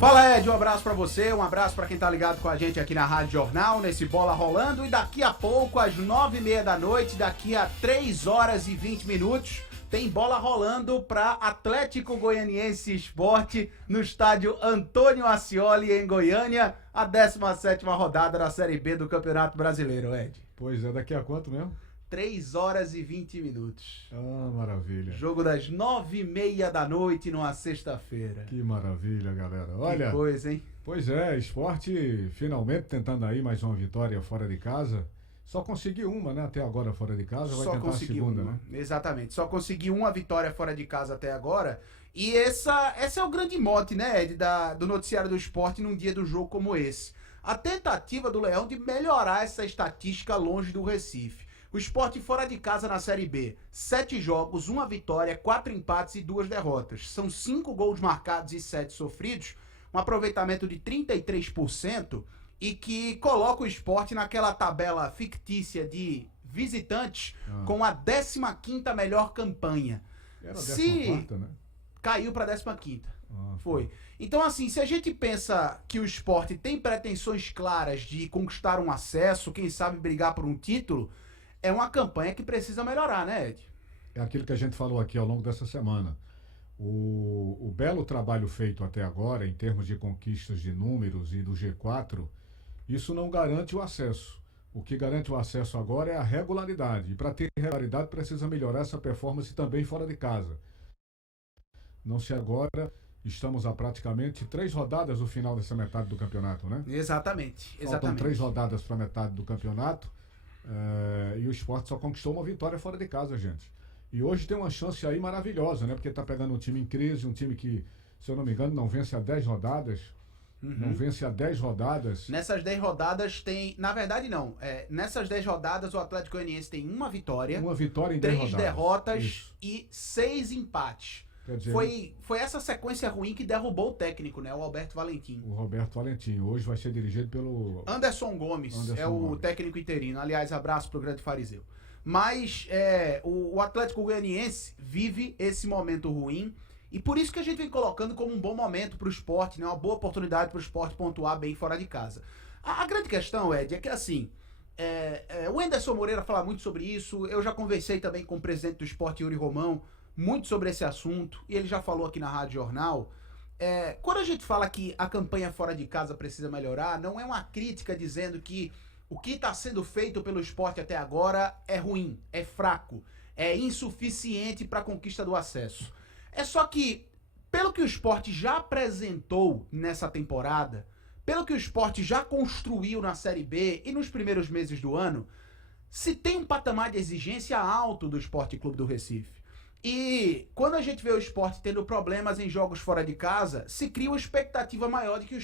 Fala, Ed, um abraço pra você, um abraço pra quem tá ligado com a gente aqui na Rádio Jornal, nesse Bola Rolando, e daqui a pouco, às 9h30 da noite, daqui a 3 horas e 20 minutos, tem bola rolando pra Atlético Goianiense Esporte no estádio Antônio Ascioli, em Goiânia, a 17ª rodada da Série B do Campeonato Brasileiro, Ed. Pois é, daqui a quanto mesmo? 3 horas e 20 minutos. Ah, maravilha. Jogo das 9h30 da noite, numa sexta-feira. Que maravilha, galera. Olha, que coisa, hein? Pois é, esporte finalmente tentando aí mais uma vitória fora de casa. Só conseguiu uma, né, até agora fora de casa, vai tentar a segunda, uma, né? Exatamente, só conseguiu uma vitória fora de casa até agora. E essa é o grande mote, né, Ed, do noticiário do esporte num dia do jogo como esse. A tentativa do Leão de melhorar essa estatística longe do Recife. O Sport fora de casa na Série B, 7 jogos, 1 vitória, 4 empates e 2 derrotas. São 5 gols marcados e 7 sofridos, um aproveitamento de 33% e que coloca o Sport naquela tabela fictícia de visitantes com a 15ª melhor campanha. Era a 14ª, né? Caiu para a 15ª. Foi. Então, assim, se a gente pensa que o Sport tem pretensões claras de conquistar um acesso, quem sabe brigar por um título, é uma campanha que precisa melhorar, né, Ed? É aquilo que a gente falou aqui ao longo dessa semana. O belo trabalho feito até agora, em termos de conquistas de números e do G4, isso não garante o acesso. O que garante o acesso agora é a regularidade. E para ter regularidade precisa melhorar essa performance também fora de casa. Não se agora, estamos a praticamente 3 rodadas do final dessa metade do campeonato, né? Exatamente. Faltam 3 rodadas para a metade do campeonato. E o Sport só conquistou uma vitória fora de casa, gente. E hoje tem uma chance aí maravilhosa, né? Porque está pegando um time em crise, um time que, se eu não me engano, não vence há 10 rodadas. Não vence há 10 rodadas. Nessas 10 rodadas tem... Na verdade, não. Nessas 10 rodadas, o Atlético Goianiense tem uma vitória. Uma vitória em 10 rodadas. 3 derrotas Isso. e 6 empates. Quer dizer, foi essa sequência ruim que derrubou o técnico, né? O Alberto Valentim. O Roberto Valentim. Hoje vai ser dirigido pelo... Anderson Gomes. O técnico interino. Aliás, abraço pro grande fariseu. Mas o Atlético Goianiense vive esse momento ruim. E por isso que a gente vem colocando como um bom momento pro Sport, né? Uma boa oportunidade pro Sport pontuar bem fora de casa. A grande questão, Ed, é que assim... o Anderson Moreira fala muito sobre isso. Eu já conversei também com o presidente do Sport, Yuri Romão, muito sobre esse assunto, e ele já falou aqui na Rádio Jornal. Quando a gente fala que a campanha fora de casa precisa melhorar, não é uma crítica dizendo que o que está sendo feito pelo Sport até agora é ruim, é fraco, é insuficiente para a conquista do acesso. É só que, pelo que o Sport já apresentou nessa temporada, pelo que o Sport já construiu na Série B e nos primeiros meses do ano, se tem um patamar de exigência alto do Sport Clube do Recife. E quando a gente vê o Sport tendo problemas em jogos fora de casa, se cria uma expectativa maior de que o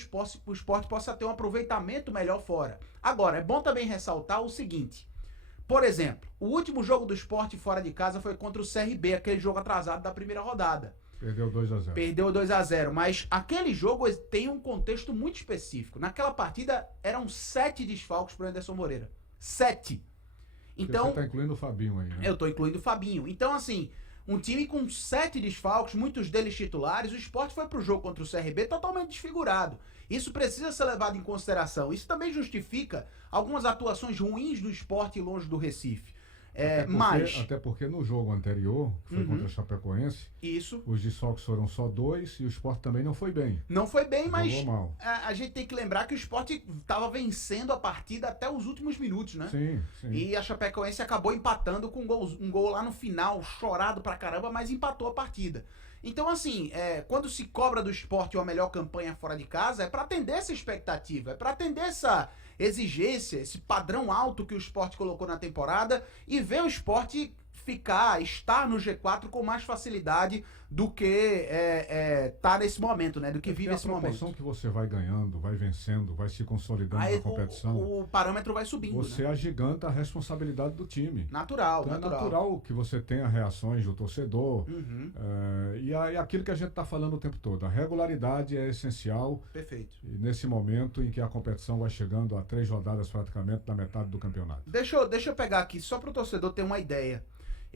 Sport possa ter um aproveitamento melhor fora. Agora, é bom também ressaltar o seguinte. Por exemplo, o último jogo do Sport fora de casa foi contra o CRB, aquele jogo atrasado da primeira rodada. Perdeu 2-0. Perdeu 2-0, mas aquele jogo tem um contexto muito específico. Naquela partida eram 7 desfalques para o Anderson Moreira. 7. Então, você está incluindo o Fabinho aí, né? Eu estou incluindo o Fabinho. Então, assim... Um time com 7 desfalques, muitos deles titulares, o Sport foi pro jogo contra o CRB totalmente desfigurado. Isso precisa ser levado em consideração. Isso também justifica algumas atuações ruins do Sport longe do Recife. Até porque no jogo anterior, que foi contra o Chapecoense, isso. Os desfalques foram só 2 e o Sport também não foi bem. Não foi bem, mas a gente tem que lembrar que o Sport estava vencendo a partida até os últimos minutos, né? Sim. E a Chapecoense acabou empatando com um gol lá no final, chorado pra caramba, mas empatou a partida. Então, assim, quando se cobra do Sport uma melhor campanha fora de casa, é para atender essa expectativa, é para atender essa exigência, esse padrão alto que o Sport colocou na temporada e ver o Sport estar no G4 com mais facilidade do que tá nesse momento, né? Do que vive esse momento. A proporção que você vai ganhando, vai vencendo, vai se consolidando na competição. O parâmetro vai subindo. Você agiganta a responsabilidade do time. Natural. É natural que você tenha reações do torcedor. E aquilo que a gente está falando o tempo todo. A regularidade é essencial. Perfeito. E nesse momento em que a competição vai chegando a 3 rodadas praticamente da metade do campeonato. Deixa eu pegar aqui, só para o torcedor ter uma ideia.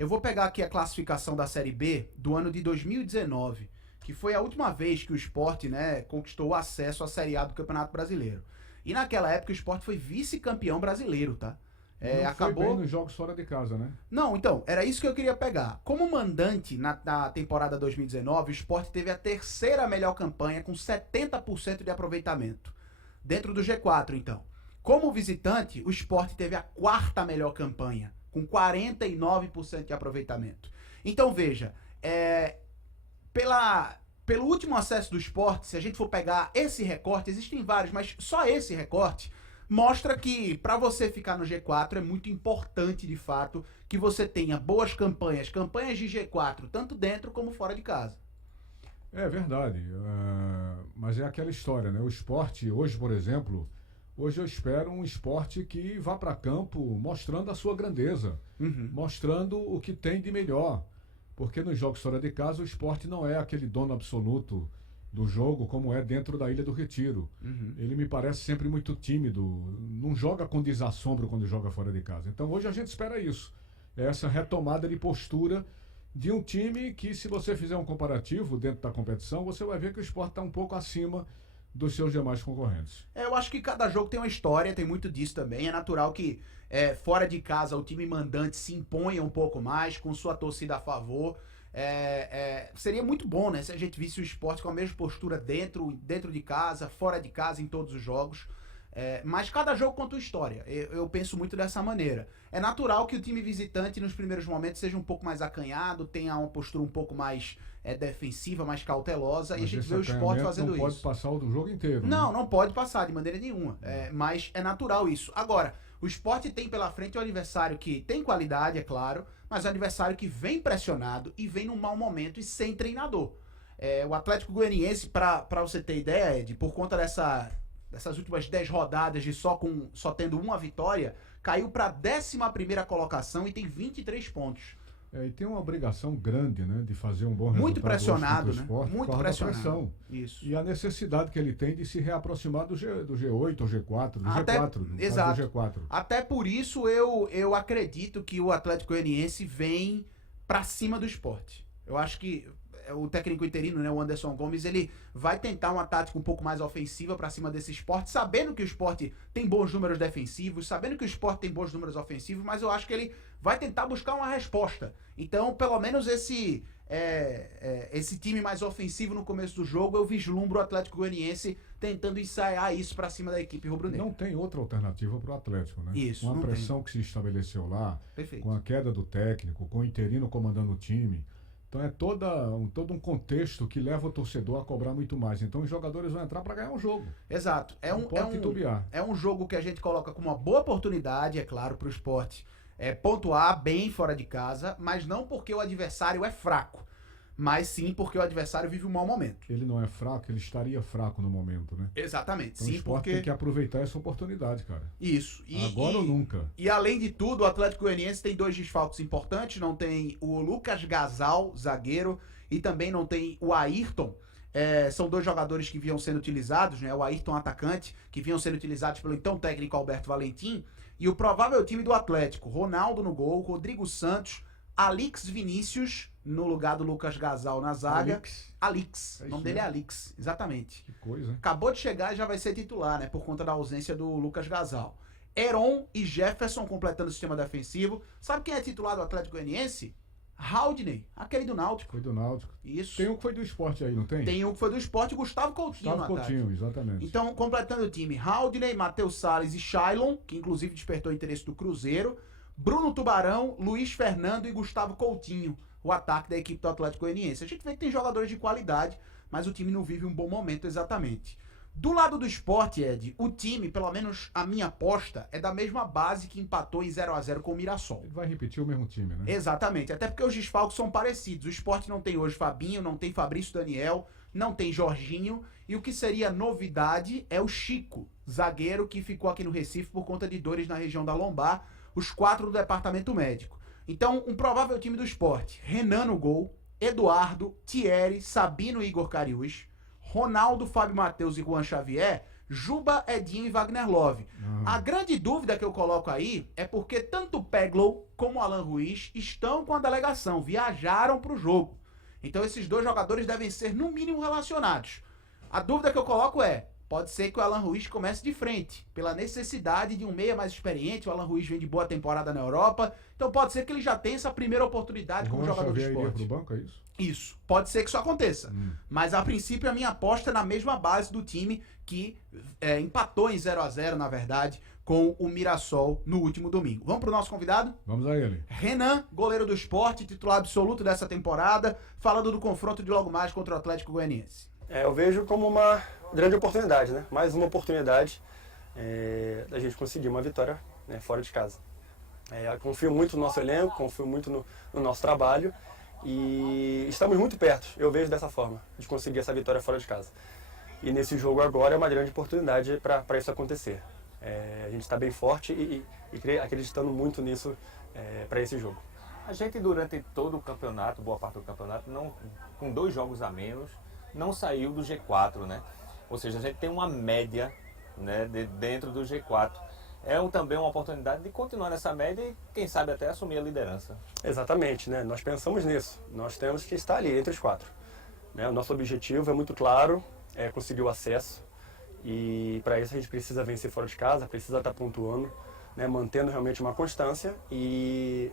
Eu vou pegar aqui a classificação da Série B do ano de 2019, que que foi a última vez que o Sport, né, conquistou o acesso à Série A do Campeonato Brasileiro. E naquela época o Sport foi vice-campeão brasileiro, tá? Não acabou foi bem nos jogos fora de casa, né? Não, então, era isso que eu queria pegar. Como mandante na temporada 2019, o Sport teve a terceira melhor campanha com 70% de aproveitamento. Dentro do G4, então. Como visitante, o Sport teve a quarta melhor campanha, com 49% de aproveitamento. Então, veja, pelo último acesso do Sport, se a gente for pegar esse recorte, existem vários, mas só esse recorte mostra que para você ficar no G4 é muito importante, de fato, que você tenha boas campanhas de G4, tanto dentro como fora de casa. É verdade, mas é aquela história, né? O Sport, hoje, por exemplo, hoje eu espero um Sport que vá para campo mostrando a sua grandeza, mostrando o que tem de melhor, porque nos jogos fora de casa o Sport não é aquele dono absoluto do jogo como é dentro da Ilha do Retiro. Ele me parece sempre muito tímido, não joga com desassombro quando joga fora de casa. Então hoje a gente espera isso, essa retomada de postura de um time que, se você fizer um comparativo dentro da competição, você vai ver que o Sport está um pouco acima dos seus demais concorrentes. Eu acho que cada jogo tem uma história, tem muito disso também. É natural que fora de casa o time mandante se imponha um pouco mais, com sua torcida a favor. Seria muito bom, né, se a gente visse o Sport com a mesma postura dentro de casa, fora de casa, em todos os jogos. Mas cada jogo conta uma história. Eu penso muito dessa maneira. É natural que o time visitante nos primeiros momentos seja um pouco mais acanhado, tenha uma postura um pouco mais defensiva, mais cautelosa, mas e a gente vê o Sport fazendo isso. Não pode passar o jogo inteiro. Não, não pode passar de maneira nenhuma. Mas é natural isso. Agora, o Sport tem pela frente um adversário que tem qualidade, é claro, mas um adversário que vem pressionado e vem num mau momento e sem treinador. O Atlético Goianiense, para você ter ideia, Ed, por conta dessas últimas 10 rodadas de só tendo uma vitória, caiu para a 11ª colocação e tem 23 pontos. E tem uma obrigação grande, né, de fazer um bom resultado. Muito pressionado, né? Sport, Muito pressionado. Pressão. Isso. E a necessidade que ele tem de se reaproximar do G8 ou G4, do G4. Exato. Do G4. Até por isso eu acredito que o Atlético Goianiense vem para cima do Sport. Eu acho que o técnico interino, né, o Anderson Gomes, ele vai tentar uma tática um pouco mais ofensiva para cima desse Sport, sabendo que o Sport tem bons números defensivos, sabendo que o Sport tem bons números ofensivos, mas eu acho que ele vai tentar buscar uma resposta. Então, pelo menos esse time mais ofensivo no começo do jogo, eu vislumbro o Atlético Goianiense tentando ensaiar isso para cima da equipe rubro-negra. Não tem outra alternativa para o Atlético, né? Isso. Com a pressão que se estabeleceu lá, Perfeito. Com a queda do técnico, com o interino comandando o time. Então é todo um contexto que leva o torcedor a cobrar muito mais. Então os jogadores vão entrar para ganhar um jogo. Exato. Titubear. É um jogo que a gente coloca como uma boa oportunidade, é claro, para o Sport pontuar bem fora de casa, mas não porque o adversário é fraco, mas sim porque o adversário vive um mau momento. Ele não é fraco, ele estaria fraco no momento, né? Exatamente. Então sim, o Sport tem que aproveitar essa oportunidade, cara. Isso. Agora ou nunca. E além de tudo, o Atlético Goianiense tem 2 desfalques importantes, não tem o Lucas Gasal, zagueiro, e também não tem o Ayrton. São 2 jogadores que vinham sendo utilizados, né? O Ayrton, atacante, que vinham sendo utilizados pelo então técnico Alberto Valentim, e o provável time do Atlético: Ronaldo no gol, Rodrigo Santos, Alix Vinícius no lugar do Lucas Gasal na zaga. Alix. O nome dele é Alix, exatamente. Que coisa. Acabou de chegar e já vai ser titular, né? Por conta da ausência do Lucas Gasal. Heron e Jefferson completando o sistema defensivo. Sabe quem é titular do Atlético Goianiense? Haldney, aquele do Náutico. Foi do Náutico. Isso. Tem um que foi do Sport aí, não tem? Tem um que foi do Sport, Gustavo Coutinho. Gustavo Coutinho, exatamente. Então, completando o time: Haldney, Matheus Salles e Shailon, que inclusive despertou o interesse do Cruzeiro, Bruno Tubarão, Luiz Fernando e Gustavo Coutinho, o ataque da equipe do Atlético Goianiense. A gente vê que tem jogadores de qualidade, mas o time não vive um bom momento exatamente. Do lado do Sport, Ed, o time, pelo menos a minha aposta, é da mesma base que empatou em 0x0 com o Mirassol. Ele vai repetir o mesmo time, né? Exatamente, até porque os desfalques são parecidos. O Sport não tem hoje Fabinho, não tem Fabrício Daniel, não tem Jorginho, e o que seria novidade é o Chico, zagueiro que ficou aqui no Recife por conta de dores na região da lombar, os 4 do departamento médico. Então, um provável time do Sport: Renan no gol, Eduardo, Thierry, Sabino e Igor Cariús, Ronaldo, Fábio Matheus e Juan Xavier, Juba, Edinho e Wagner Love. A grande dúvida que eu coloco aí é porque tanto Peglow como Alan Ruiz estão com a delegação, viajaram para o jogo. Então esses dois jogadores devem ser, no mínimo, relacionados. A dúvida que eu coloco é, pode ser que o Alan Ruiz comece de frente, pela necessidade de um meia mais experiente. O Alan Ruiz vem de boa temporada na Europa, então pode ser que ele já tenha essa primeira oportunidade como jogador do Sport. Pro banco, é isso? Isso, pode ser que isso aconteça. Mas a princípio a minha aposta é na mesma base do time que empatou em 0-0, na verdade, com o Mirassol no último domingo. Vamos pro nosso convidado? Vamos a ele. Renan, goleiro do Sport, titular absoluto dessa temporada, falando do confronto de logo mais contra o Atlético Goianiense. Eu vejo como uma grande oportunidade, né? Mais uma oportunidade da gente conseguir uma vitória, né, fora de casa. Eu confio muito no nosso elenco, confio muito no nosso trabalho e estamos muito perto, eu vejo dessa forma, de conseguir essa vitória fora de casa. E nesse jogo agora é uma grande oportunidade para isso acontecer. A gente está bem forte e acreditando muito nisso para esse jogo. A gente durante todo o campeonato, boa parte do campeonato, com 2 jogos a menos, não saiu do G4, né? Ou seja, a gente tem uma média, né, dentro do G4. Também uma oportunidade de continuar nessa média e, quem sabe, até assumir a liderança. Exatamente, né? Nós pensamos nisso. Nós temos que estar ali entre os 4. Né? O nosso objetivo é muito claro, conseguir o acesso. E para isso a gente precisa vencer fora de casa, precisa estar pontuando, né? Mantendo realmente uma constância. E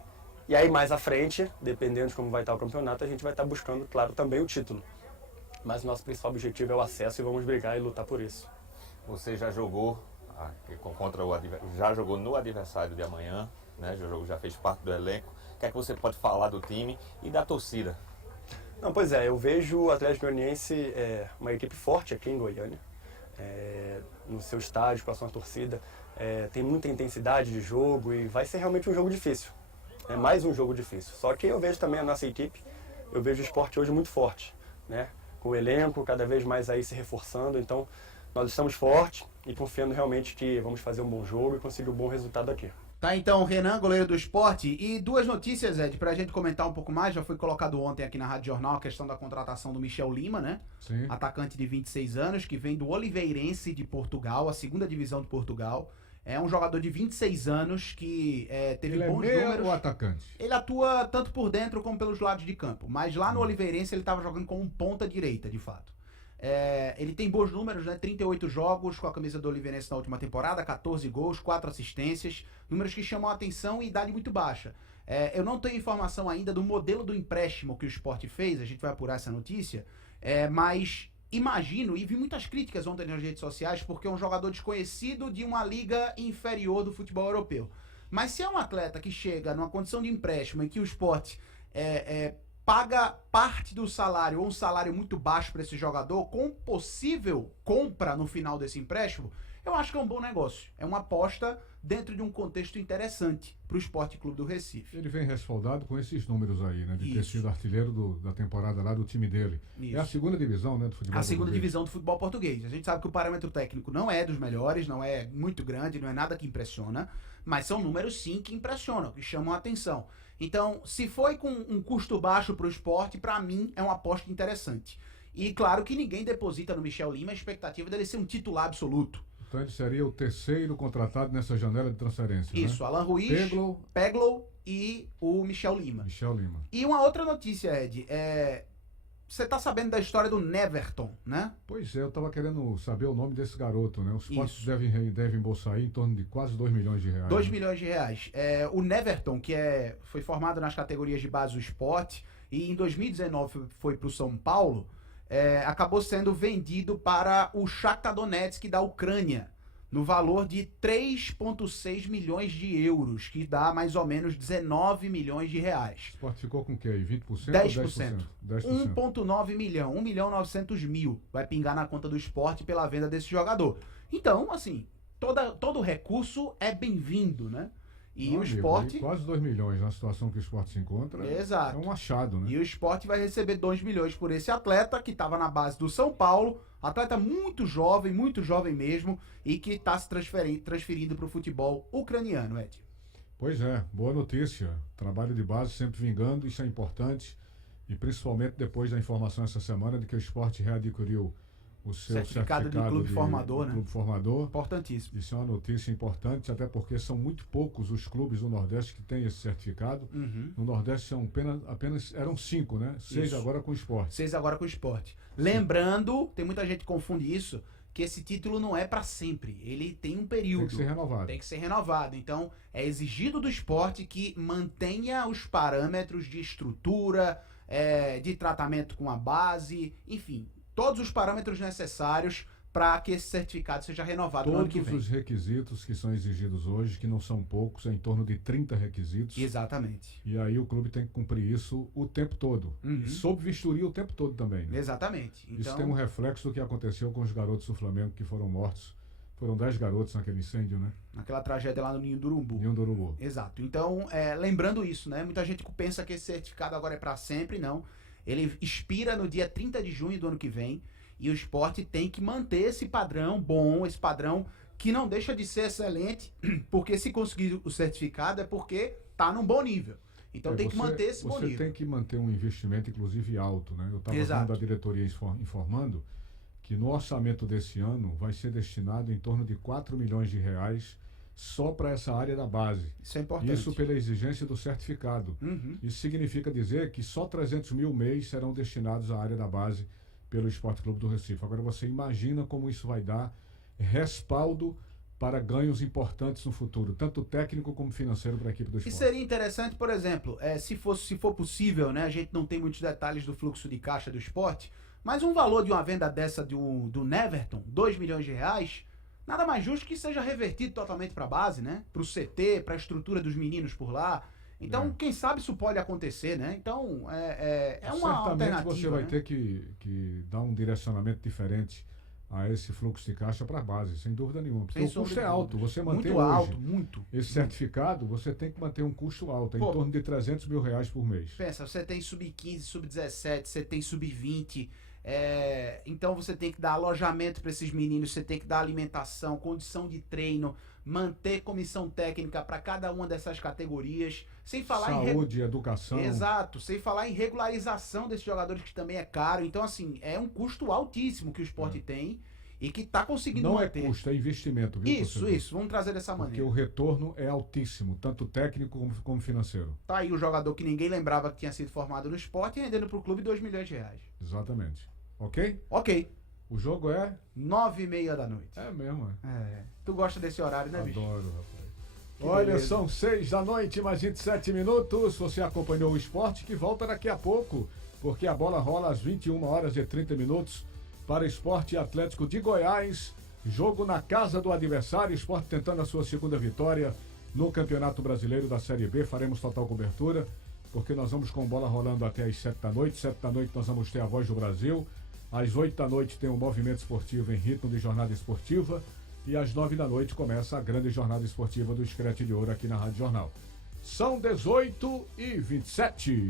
aí mais à frente, dependendo de como vai estar o campeonato, a gente vai estar buscando, claro, também o título. Mas o nosso principal objetivo é o acesso e vamos brigar e lutar por isso. Você já jogou já jogou no adversário de amanhã, né? Já fez parte do elenco. O que é que você pode falar do time e da torcida? Não, pois é, eu vejo o Atlético Goianiense uma equipe forte aqui em Goiânia, no seu estádio, com a sua torcida. Tem muita intensidade de jogo e vai ser realmente um jogo difícil. Mais um jogo difícil. Só que eu vejo também a nossa equipe, eu vejo o Sport hoje muito forte, né? Com o elenco cada vez mais aí se reforçando, então nós estamos fortes e confiando realmente que vamos fazer um bom jogo e conseguir um bom resultado aqui. Tá, então, Renan, goleiro do Sport. E 2 notícias, Ed, pra gente comentar um pouco mais. Já foi colocado ontem aqui na Rádio Jornal a questão da contratação do Michel Lima, né? Sim. Atacante de 26 anos, que vem do Oliveirense de Portugal, a 2ª divisão de Portugal. É um jogador de 26 anos que teve bons números. Ele é meia ou atacante? Ele atua tanto por dentro como pelos lados de campo. Mas lá no Oliveirense ele estava jogando como ponta direita, de fato. Ele tem bons números, né? 38 jogos com a camisa do Oliveirense na última temporada, 14 gols, 4 assistências, números que chamam a atenção e idade muito baixa. Eu não tenho informação ainda do modelo do empréstimo que o Sport fez, a gente vai apurar essa notícia, mas imagino, e vi muitas críticas ontem nas redes sociais, porque é um jogador desconhecido de uma liga inferior do futebol europeu. Mas se é um atleta que chega numa condição de empréstimo em que o Sport paga parte do salário ou um salário muito baixo para esse jogador, com possível compra no final desse empréstimo, eu acho que é um bom negócio. É uma aposta dentro de um contexto interessante para o Sport Clube do Recife. Ele vem respaldado com esses números aí, né? De ter Isso. sido artilheiro da temporada lá do time dele. Isso. É a 2ª divisão, né, do futebol A 2ª português. divisão do futebol português. A gente sabe que o parâmetro técnico não é dos melhores, não é muito grande, não é nada que impressiona, mas são números sim que impressionam, que chamam a atenção. Então, se foi com um custo baixo para o Sport, para mim é uma aposta interessante. E claro que ninguém deposita no Michel Lima a expectativa dele ser um titular absoluto. Então ele seria o 3º contratado nessa janela de transferência. Isso, né? Alan Ruiz, Peglow e o Michel Lima. Michel Lima. E uma outra notícia, Ed, você tá sabendo da história do Neverton, né? Pois é, eu estava querendo saber o nome desse garoto, né? Os Sport Isso. devem embolsar aí em torno de quase 2 milhões de reais. 2 né? milhões de reais. O Neverton, que foi formado nas categorias de base do Sport e em 2019 foi para o São Paulo, acabou sendo vendido para o Shakhtar Donetsk da Ucrânia, no valor de 3,6 milhões de euros, que dá mais ou menos 19 milhões de reais. O Sport ficou com o quê? 20%? 10%. 10%. 1,9 milhão, 1.900.000 vai pingar na conta do Sport pela venda desse jogador. Então, assim, todo recurso é bem-vindo, né? E Não, o amigo, Sport... aí quase 2 milhões na situação que o Sport se encontra. Exato. É um achado, né? E o Sport vai receber 2 milhões por esse atleta que estava na base do São Paulo, atleta muito jovem mesmo, e que está se transferindo para o futebol ucraniano, Ed. Pois é, boa notícia. Trabalho de base sempre vingando, isso é importante. E principalmente depois da informação essa semana de que o Sport readquiriu o seu certificado de clube formador, né? Clube formador. Importantíssimo. Isso é uma notícia importante, até porque são muito poucos os clubes do Nordeste que têm esse certificado. No Nordeste são apenas eram 5, né? 6 agora com o Sport. 6 agora com o Sport. Lembrando, tem muita gente que confunde isso, que esse título não é para sempre. Ele tem um período. Tem que ser renovado. Tem que ser renovado. Então, é exigido do esporte que mantenha os parâmetros de estrutura, de tratamento com a base, enfim, todos os parâmetros necessários para que esse certificado seja renovado no ano que vem. Todos os requisitos que são exigidos hoje, que não são poucos, é em torno de 30 requisitos. Exatamente. E aí o clube tem que cumprir isso o tempo todo. E sob vistoria o tempo todo também. Né? Exatamente. Então, isso tem um reflexo do que aconteceu com os garotos do Flamengo que foram mortos. Foram 10 garotos naquele incêndio, né? Naquela tragédia lá no Ninho do Urubu. Ninho do Urubu. Exato. Então, lembrando isso, né? Muita gente pensa que esse certificado agora é para sempre, não. Ele expira no dia 30 de junho do ano que vem. E o esporte tem que manter esse padrão bom, esse padrão que não deixa de ser excelente, porque se conseguir o certificado é porque tá num bom nível. Então tem que manter esse bom nível. Você tem que manter um investimento, inclusive, alto, né? Eu estava vendo a diretoria informando que no orçamento desse ano vai ser destinado em torno de 4 milhões de reais só para essa área da base. Isso é importante. Isso pela exigência do certificado. Isso significa dizer que só 300 mil mês serão destinados à área da base pelo Esporte Clube do Recife. Agora você imagina como isso vai dar respaldo para ganhos importantes no futuro, tanto técnico como financeiro para a equipe do esporte. E seria interessante, por exemplo, se for possível, né, a gente não tem muitos detalhes do fluxo de caixa do esporte, mas um valor de uma venda dessa do Neverton, 2 milhões de reais, nada mais justo que seja revertido totalmente para a base, né? Para o CT, para a estrutura dos meninos por lá. Então, quem sabe isso pode acontecer, né? Então, uma alternativa. Você vai ter que dar um direcionamento diferente a esse fluxo de caixa para a base, sem dúvida nenhuma. Porque o custo é alto. Você manter muito alto, muito. Esse certificado, você tem que manter um custo alto, em torno de 300 mil reais por mês. Pensa, você tem sub-15, sub-17, você tem sub-20. Então você tem que dar alojamento para esses meninos, você tem que dar alimentação, condição de treino, manter comissão técnica para cada uma dessas categorias, sem falar saúde, educação. Exato, sem falar em regularização desses jogadores, que também é caro. Então, assim, é um custo altíssimo que o esporte tem e que está conseguindo manter. Não é custo, é investimento, viu, Isso, vamos trazer dessa maneira. Porque o retorno é altíssimo, tanto técnico como financeiro. Tá aí o jogador que ninguém lembrava que tinha sido formado no esporte e rendendo para o clube 2 milhões de reais. Exatamente. Ok? Ok. O jogo é 9h30 da noite. É mesmo, Tu gosta desse horário, né, bicho? Adoro, rapaz. Olha, são 6 da noite, mais 27 minutos. Você acompanhou o esporte, que volta daqui a pouco, porque a bola rola às 21h30 para Esporte Atlético de Goiás. Jogo na casa do adversário. Esporte tentando a sua segunda vitória no Campeonato Brasileiro da Série B. Faremos total cobertura, porque nós vamos com bola rolando até às 7 da noite. 7 da noite nós vamos ter a Voz do Brasil. Às 8 da noite tem o Movimento Esportivo em ritmo de jornada esportiva. E às 9 da noite começa a grande jornada esportiva do Screte de Ouro aqui na Rádio Jornal. São 18h27.